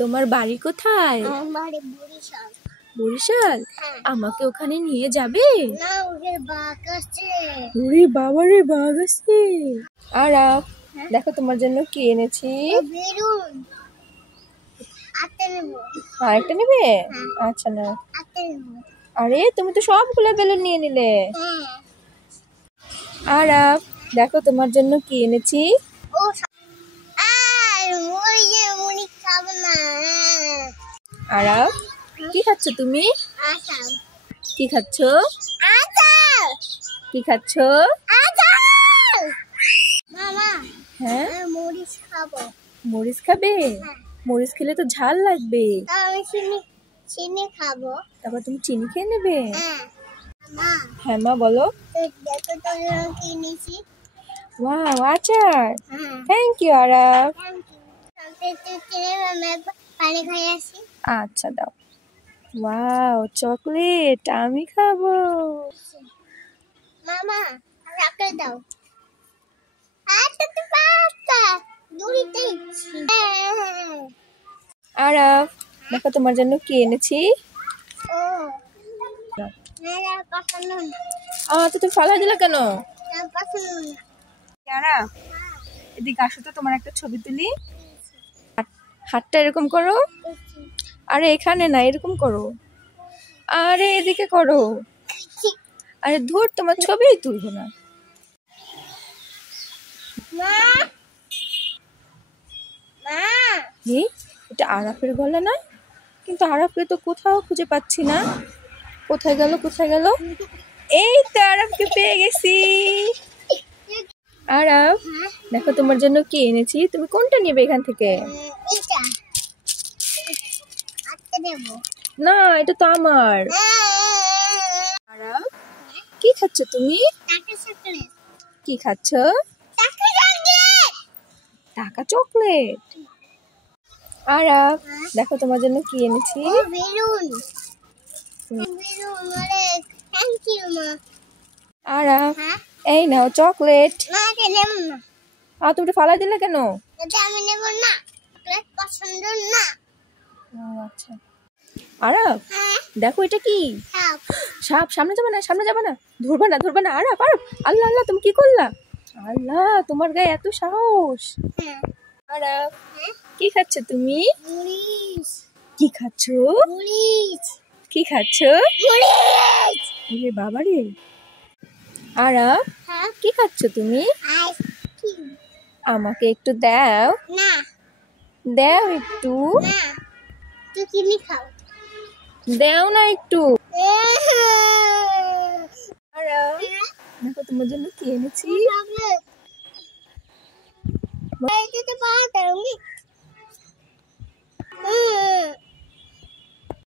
তোমার বাড়ি কোথায়? আমার বাড়ি বরিশাল। বরিশাল? হ্যাঁ। আমাকে ওখানে নিয়ে যাবে? না, ওদের বাঘ আছে। ওরে বাবা রে, বাঘ আছে। আর দেখো তোমার জন্য কি এনেছি। বেলুন আতে নেব। আরেকটা নেবে? হ্যাঁ। আচ্ছা না। আতে নেব। আরে তুমি তো সবগুলো বেলুন নিয়ে নিলে। হ্যাঁ। আর দেখো তোমার জন্য কি এনেছি। ও আর মুড়ি খাবো না। আর কি খাচ্ছ তুমি? আচার। কি খাচ্ছ? আচার। কি খাচ্ছ? আচার। মামা, হ্যাঁ, মুড়ি খাবো। মরিচ খাবে? হ্যাঁ। মরিচ খেলে তো ঝাল লাগবে। তা আমি চিনি খাবো। তারপর তুমি চিনি খেয়ে নেবে। হ্যাঁ। মা, হ্যাঁ মা বলো। দেখো তো আমি কি নিয়েছি। ওয়াও, আচার। হ্যাঁ। Thank you Araf. পানি খাই আসি। আচ্ছা দাও। ওয়াও, চকলেট আমি খাবো। মামা, রাখতে দাও। আচ্ছা তো পাতা দড়িতে ইচ্ছি। আরাফ, দেখো তোমার জন্য কি এনেছি। ও মেরা পছন্দ না। তো তুমি ফালা দিলা কেন? পছন্দ না। আরাফ, এদিকে আসো তো, তোমার একটা ছবি তুলি। হাতটা এরকম করো। আরে এখানে না, এরকম করো। আরে এদিকে করো। আরে ধুর, তোমার ছবিই তুলবো না। মা, মা, এই, এটা আরাফের গলা না? কিন্তু আরাফকে তো কোথাও খুঁজে পাচ্ছি না। কোথায় গেল, কোথায় গেল? এই তো আরাফকে পেয়ে গেছি। আরাফ, দেখো তোমার জন্য কি এনেছি। তুমি কোনটা নেবে এখান থেকে? এটা আটকে দেব। না, এটা তো আমার। আরাফ, কি খাচ্ছ তুমি? টাকা চকলেট। কি খাচ্ছ? টাকা চকলেট। টাকা চকলেট। আরাফ, দেখো তোমার জন্য কি এনেছি। ও বেলুন। বেলুন অনেক। থ্যাংক ইউ মা। আরাফ, হ্যাঁ? এই নাও চকলেট। না, এটা নেব না। তুমি এটা ফালাই দিলে কেন? এটা আমি নেব না। চকলেট পছন্দ না। ও আচ্ছা। আরাফ, হ্যাঁ? দেখো এটা কি। খাও। সাপ, সামনে যাবে না, সামনে যাবে না। ধরবে না, ধরবে না। আরাফ, আরাফ, আল্লাহ আল্লাহ, তুমি কি করলা? আল্লাহ, তোমার গায়ে এত সাহস। হ্যাঁ। আরাফ, হ্যাঁ? কি খাচ্ছ তুমি? মরিচ। কি খাচ্ছ? মরিচ। কি খাচ্ছ? মরিচ। ওরে বাবা রে। আরাফ, হ্যাঁ? কি খাচ্ছ তুমি? আইসক্রিম। আমাকে একটু দাও। না, দাও একটু। না। তুই কিনে খাও। দাও না একটু। আরাফ, দেখো তোমার জন্য কি এনেছি। চকলেট। এই তো পাতা